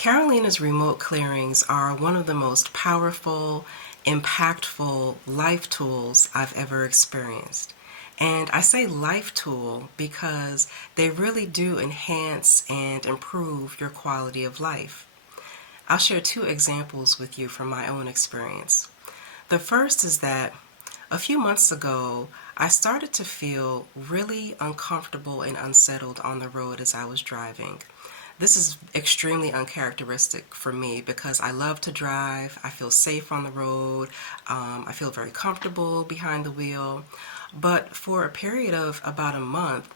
Carolina's remote clearings are one of the most powerful, impactful life tools I've ever experienced. And I say life tool because they really do enhance and improve your quality of life. I'll share two examples with you from my own experience. The first is that a few months ago, I started to feel really uncomfortable and unsettled on the road as I was driving. This is extremely uncharacteristic for me because I love to drive, I feel safe on the road, I feel very comfortable behind the wheel. But for a period of about a month,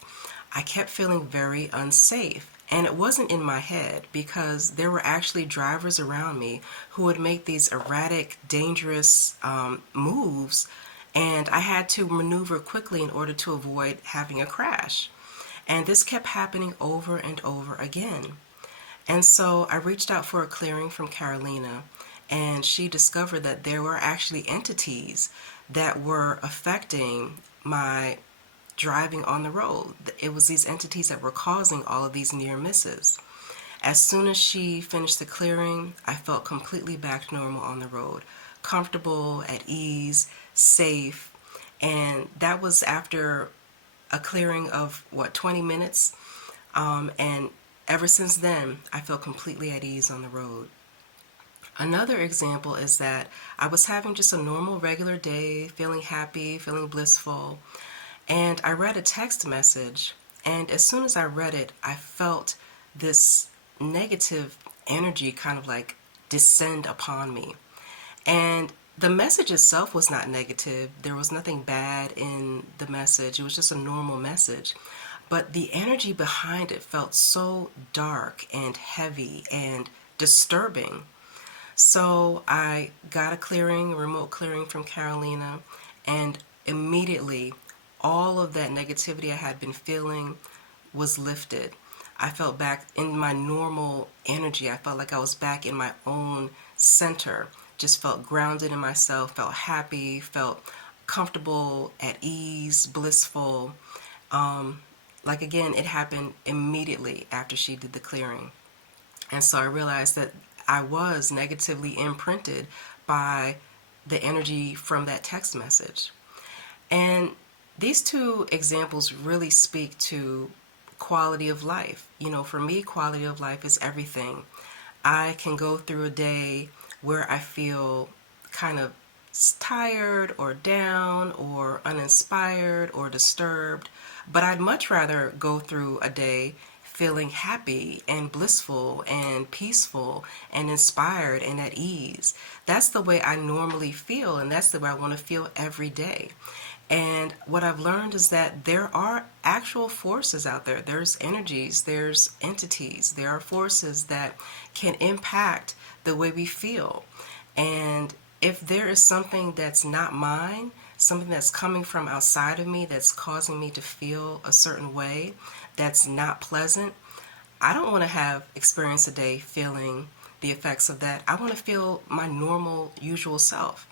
I kept feeling very unsafe. And it wasn't in my head because there were actually drivers around me who would make these erratic, dangerous moves, and I had to maneuver quickly in order to avoid having a crash. And this kept happening over and over again. And so I reached out for a clearing from Carolina, and she discovered that there were actually entities that were affecting my driving on the road. It was these entities that were causing all of these near misses. As soon as she finished the clearing, I felt completely back to normal on the road, comfortable, at ease, safe, and that was after a clearing of 20 minutes, and ever since then I feel completely at ease on the road. Another example is that I was having just a normal regular day, feeling happy, feeling blissful, and I read a text message, and as soon as I read it, I felt this negative energy kind of like descend upon me. And the message itself was not negative. There was nothing bad in the message. It was just a normal message. But the energy behind it felt so dark and heavy and disturbing. So I got a clearing, a remote clearing from Carolina, and immediately all of that negativity I had been feeling was lifted. I felt back in my normal energy. I felt like I was back in my own center. Just felt grounded in myself, felt happy, felt comfortable, at ease, blissful. Like again, it happened immediately after she did the clearing. And so I realized that I was negatively imprinted by the energy from that text message. And these two examples really speak to quality of life. You know, for me, quality of life is everything. I can go through a day where I feel kind of tired or down or uninspired or disturbed, but I'd much rather go through a day feeling happy and blissful and peaceful and inspired and at ease. That's the way I normally feel, and that's the way I want to feel every day. And what I've learned is that there are actual forces out there. There's energies, there's entities, there are forces that can impact the way we feel. And if there is something that's not mine, something that's coming from outside of me that's causing me to feel a certain way that's not pleasant, I don't want to have experienced a day feeling the effects of that. I want to feel my normal, usual self.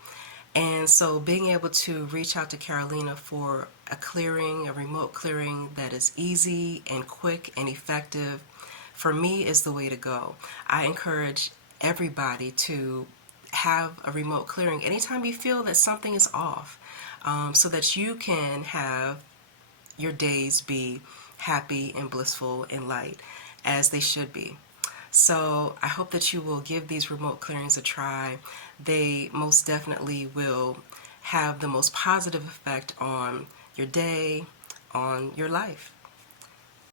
And so being able to reach out to Carolina for a clearing, a remote clearing that is easy and quick and effective, for me is the way to go. I encourage everybody to have a remote clearing anytime you feel that something is off, so that you can have your days be happy and blissful and light as they should be. So I hope that you will give these remote clearings a try. They most definitely will have the most positive effect on your day, on your life.